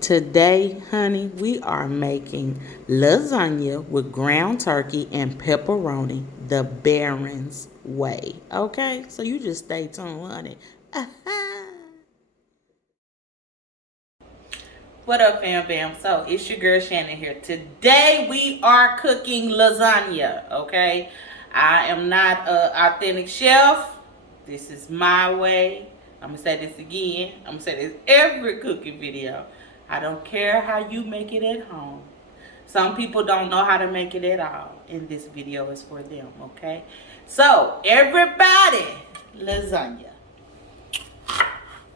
Today, honey, we are making lasagna with ground turkey and pepperoni the Barron's way. Okay? So you just stay tuned, honey. What up, fam bam? So it's your girl Shannon here. Today we are cooking lasagna. Okay? I am not an authentic chef. This is my way. I'm gonna say this again. I'm gonna say this every cooking video. I don't care how you make it at home. Some people don't know how to make it at all, and this video is for them, okay? So, everybody, lasagna.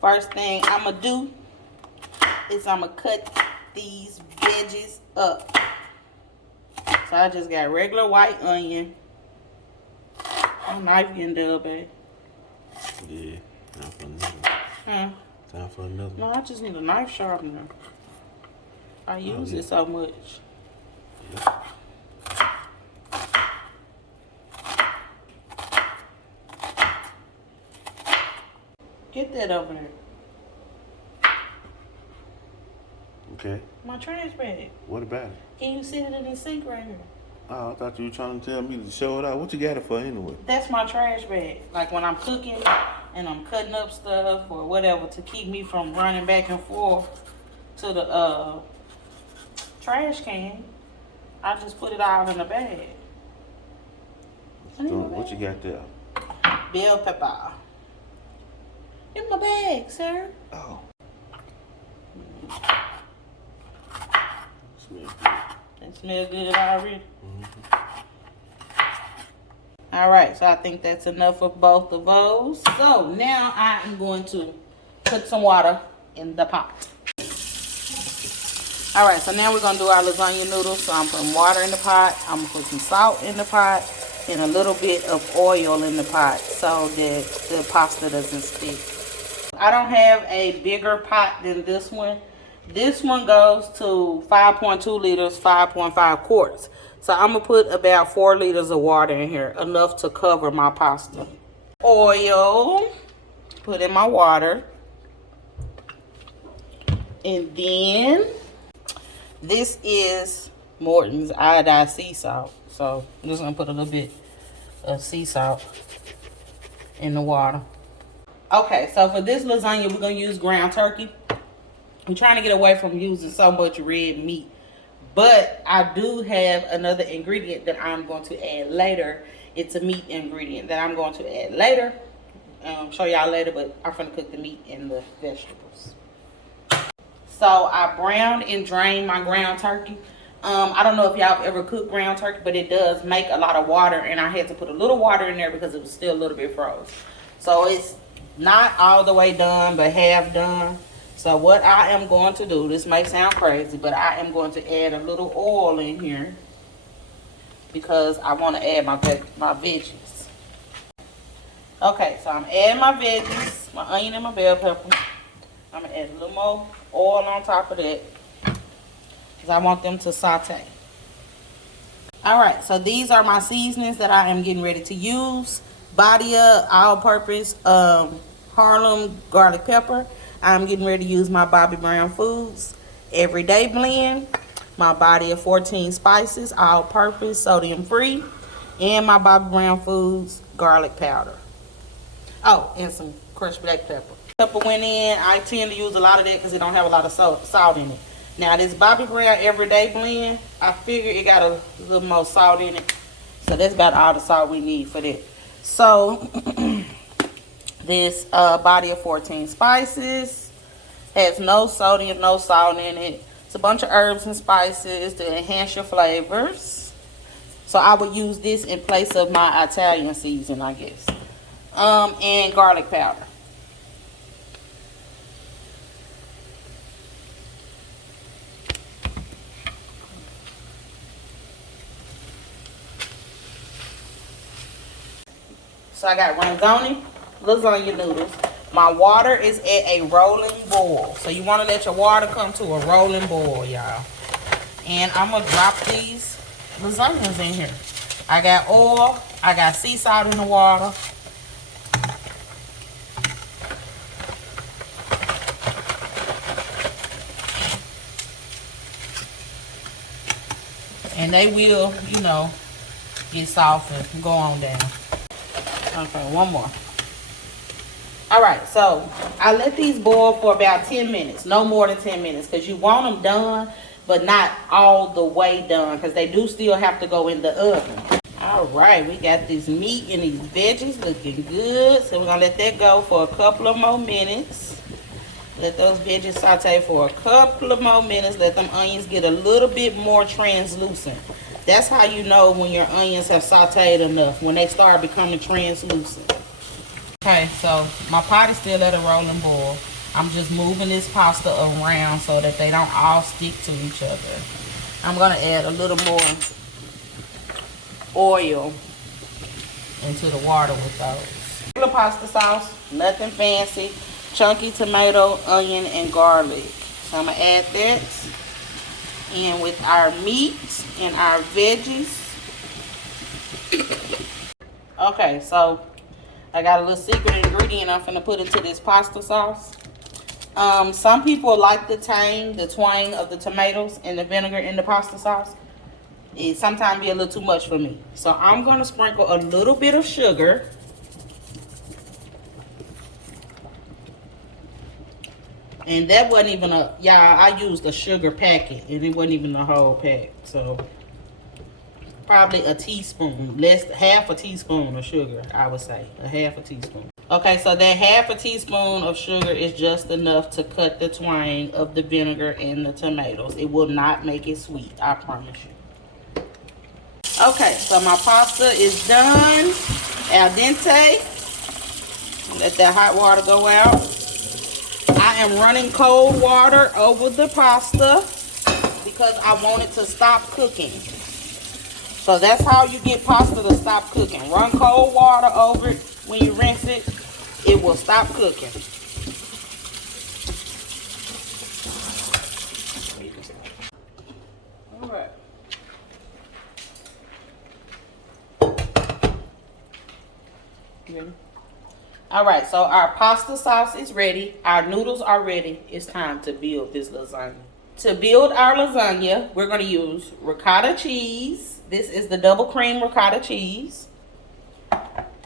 First thing I'm gonna do is I'm gonna cut these veggies up. So I just got regular white onion. A knife getting done, babe. Yeah, time for another. Huh? Time for another. No, I just need a knife sharpener. I use it so much. Yeah. Get that over there. Okay. My trash bag. What about it? Can you sit it in the sink right here? Oh, I thought you were trying to tell me to show it out. What you got it for anyway? That's my trash bag. Like when I'm cooking and I'm cutting up stuff or whatever to keep me from running back and forth to the trash can, I just put it all in the bag. What you got there? Bell pepper. In my bag, sir. Oh. Smells good. It smells good already. All right, so I think that's enough of both of those. So now I am going to put some water in the pot. All right, so now we're gonna do our lasagna noodles. So I'm putting water in the pot. I'm gonna put some salt in the pot and a little bit of oil in the pot so that the pasta doesn't stick. I don't have a bigger pot than this one. This one goes to 5.2 liters, 5.5 quarts. So I'm going to put about 4 liters of water in here, enough to cover my pasta. Oil, put in my water. And then, this is Morton's iodized sea salt. So I'm just going to put a little bit of sea salt in the water. Okay, so for this lasagna, we're going to use ground turkey. I'm trying to get away from using so much red meat. But I do have another ingredient that I'm going to add later. It's a meat ingredient that I'm going to add later. Show y'all later, but I'm going to cook the meat and the vegetables. So I browned and drained my ground turkey. I don't know if y'all have ever cooked ground turkey, but it does make a lot of water. And I had to put a little water in there because it was still a little bit froze. So it's not all the way done, but half done. So what I am going to do, this may sound crazy, but I am going to add a little oil in here because I want to add my veggies. Okay, so I'm adding my veggies, my onion and my bell pepper. I'm going to add a little more oil on top of that because I want them to saute. All right, so these are my seasonings that I am getting ready to use. Badia all-purpose Harlem garlic pepper. I'm getting ready to use my Bobby Brown Foods everyday blend, my body of 14 spices, all-purpose, sodium-free, and my Bobby Brown Foods garlic powder. Oh, and some crushed black pepper. Pepper went in. I tend to use a lot of that because it don't have a lot of salt in it. Now this Bobby Brown everyday blend, I figure it got a little more salt in it, so that's about all the salt we need for that. So this body of 14 spices has no sodium, no salt in it. It's a bunch of herbs and spices to enhance your flavors. So I would use this in place of my Italian season, I guess. And garlic powder. So I got ranzoni lasagna noodles. My water is at a rolling boil. So you want to let your water come to a rolling boil, y'all. And I'm going to drop these lasagnas in here. I got oil. I got sea salt in the water. And they will, you know, get soft and go on down. Okay, one more. Alright, so I let these boil for about 10 minutes. No more than 10 minutes. Because you want them done, but not all the way done. Because they do still have to go in the oven. Alright, we got this meat and these veggies looking good. So we're going to let that go for a couple of more minutes. Let those veggies saute for a couple of more minutes. Let them onions get a little bit more translucent. That's how you know when your onions have sauteed enough. When they start becoming translucent. Okay, so my pot is still at a rolling boil. I'm just moving this pasta around so that they don't all stick to each other. I'm going to add a little more oil into the water with those. Little pasta sauce, nothing fancy. Chunky tomato, onion, and garlic. So I'm going to add that in with our meat and our veggies. Okay, so I got a little secret ingredient I'm finna put into this pasta sauce. Some people like the tang, the twang of the tomatoes and the vinegar in the pasta sauce. It sometimes be a little too much for me. So I'm gonna sprinkle a little bit of sugar. And that wasn't even I used a sugar packet and it wasn't even the whole pack. So probably a teaspoon, half a teaspoon of sugar, I would say. A half a teaspoon. Okay, so that half a teaspoon of sugar is just enough to cut the twang of the vinegar and the tomatoes. It will not make it sweet, I promise you. Okay, so my pasta is done, al dente. Let that hot water go out. I am running cold water over the pasta because I want it to stop cooking. So that's how you get pasta to stop cooking. Run cold water over it. When you rinse it, it will stop cooking. All right. Ready? All right, so our pasta sauce is ready. Our noodles are ready. It's time to build this lasagna. To build our lasagna, we're going to use ricotta cheese. This is the double cream ricotta cheese.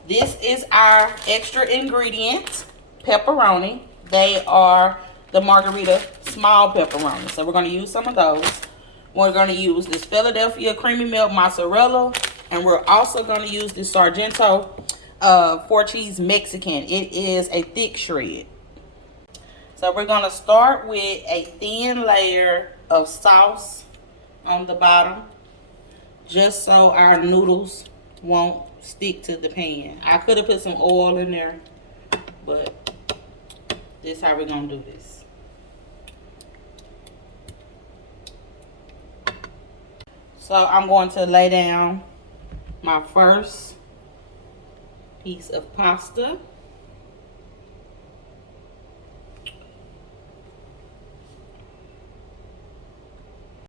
This is our extra ingredient, pepperoni. They are the margarita small pepperoni. So we're going to use some of those. We're going to use this Philadelphia creamy milk mozzarella. And we're also going to use this Sargento 4-cheese Mexican. It is a thick shred. So we're going to start with a thin layer of sauce on the bottom, just so our noodles won't stick to the pan. I could have put some oil in there, but this is how we're going to do this. So I'm going to lay down my first piece of pasta.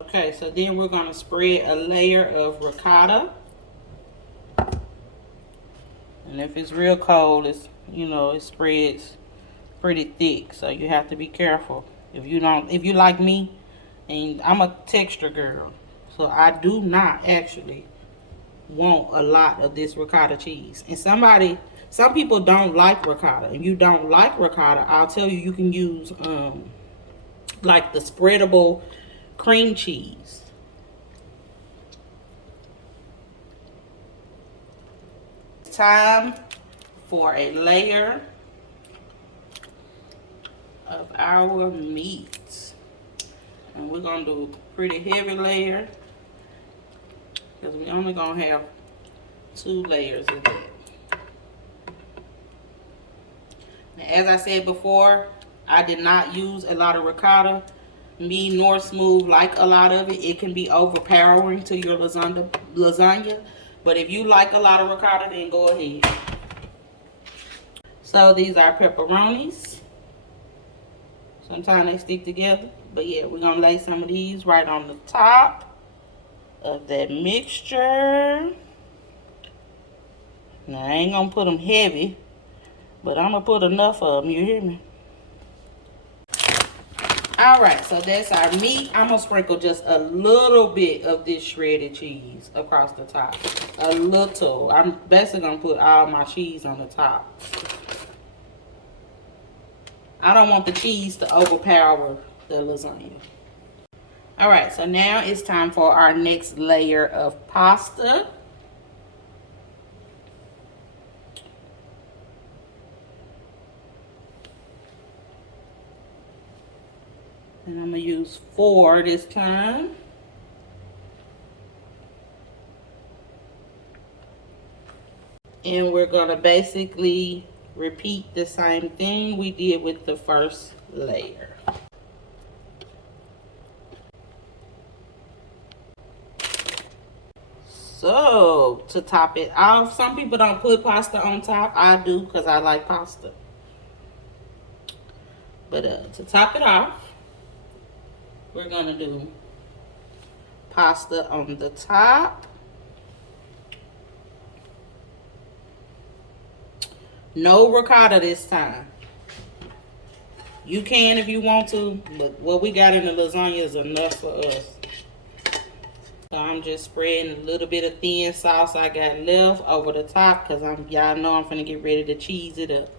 Okay, so then we're going to spread a layer of ricotta. And if it's real cold, it's, you know, it spreads pretty thick. So you have to be careful. If you like me, and I'm a texture girl, so I do not actually want a lot of this ricotta cheese. And some people don't like ricotta. If you don't like ricotta, I'll tell you, you can use like the spreadable cream cheese. It's time for a layer of our meat. And we're going to do a pretty heavy layer because we're only going to have 2 layers of that. Now, as I said before, I did not use a lot of ricotta. Me nor Smooth like a lot of it. It can be overpowering to your lasagna. But if you like a lot of ricotta, then go ahead. So these are pepperonis. Sometimes they stick together. But yeah, we're going to lay some of these right on the top of that mixture. Now I ain't going to put them heavy, but I'm going to put enough of them. You hear me? All right, so that's our meat. I'm gonna sprinkle just a little bit of this shredded cheese across the top. A little. I'm basically gonna put all my cheese on the top. I don't want the cheese to overpower the lasagna. All right, so now it's time for our next layer of pasta. And I'm gonna use 4 this time. And we're gonna basically repeat the same thing we did with the first layer. So, to top it off, some people don't put pasta on top. I do because I like pasta. But to top it off, we're gonna do pasta on the top. No ricotta this time. You can if you want to, but what we got in the lasagna is enough for us. So I'm just spreading a little bit of thin sauce I got left over the top because y'all know I'm finna get ready to cheese it up.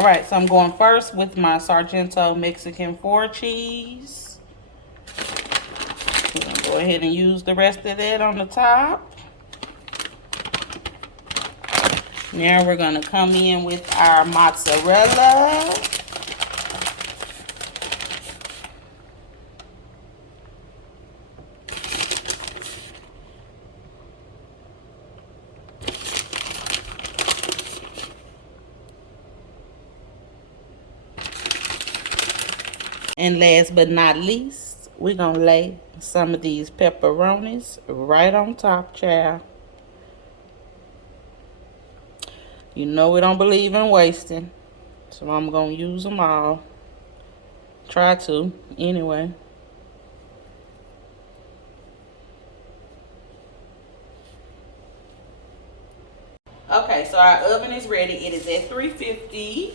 All right, so I'm going first with my Sargento Mexican 4 cheese. I'm gonna go ahead and use the rest of that on the top. Now we're gonna come in with our mozzarella. And last but not least, we're gonna lay some of these pepperonis right on top, child. You know we don't believe in wasting, so I'm gonna use them all. Try to, anyway. Okay, so our oven is ready. It is at 350.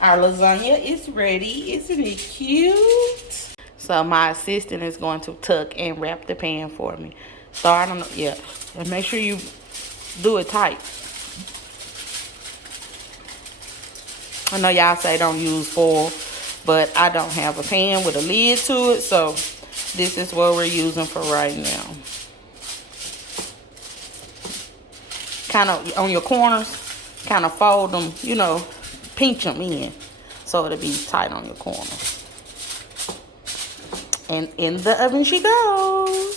Our lasagna is ready. Isn't it cute? So my assistant is going to tuck and wrap the pan for me. So I don't know, yeah. And make sure you do it tight. I know y'all say don't use foil, but I don't have a pan with a lid to it, so this is what we're using for right now. Kind of on your corners, kind of fold them, you know, pinch them in so it'll be tight on your corners. And in the oven she goes.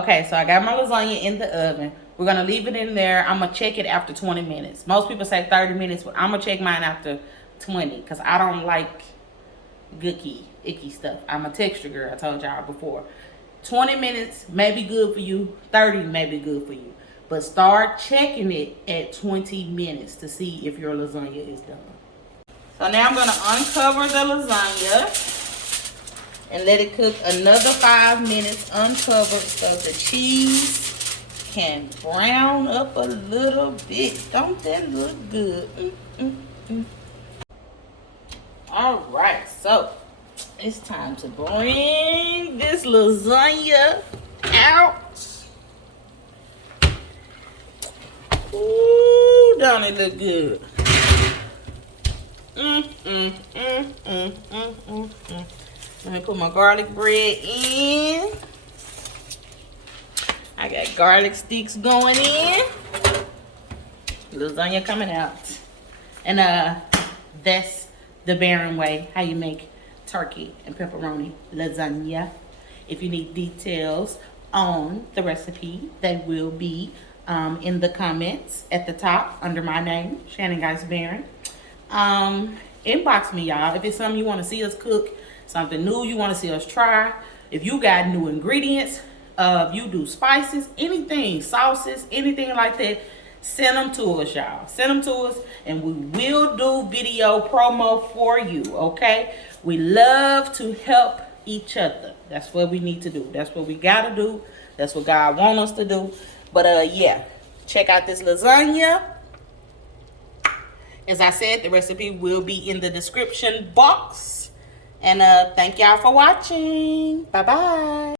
Okay, so I got my lasagna in the oven. We're gonna leave it in there. I'm gonna check it after 20 minutes. Most people say 30 minutes, but I'm gonna check mine after 20 because I don't like icky stuff. I'm a texture girl, I told y'all before. 20 minutes may be good for you, 30 may be good for you. But start checking it at 20 minutes to see if your lasagna is done. So now I'm gonna uncover the lasagna and let it cook another 5 minutes uncovered so the cheese can brown up a little bit. Don't that look good? All right, so it's time to bring this lasagna out. Ooh, don't it look good? Let me put my garlic bread in. I got garlic sticks going in. Lasagna coming out. And that's the Barron way, how you make turkey and pepperoni lasagna. If you need details on the recipe, they will be in the comments at the top under my name, Shannon Guys Barron. Inbox me, y'all. If it's something you want to see us cook, something new you want to see us try, if you got new ingredients, if you do spices, anything, sauces, anything like that, send them to us, y'all. Send them to us, and we will do video promo for you, okay? We love to help each other. That's what we need to do. That's what we got to do. That's what God wants us to do. But, yeah, check out this lasagna. As I said, the recipe will be in the description box. And thank y'all for watching. Bye-bye.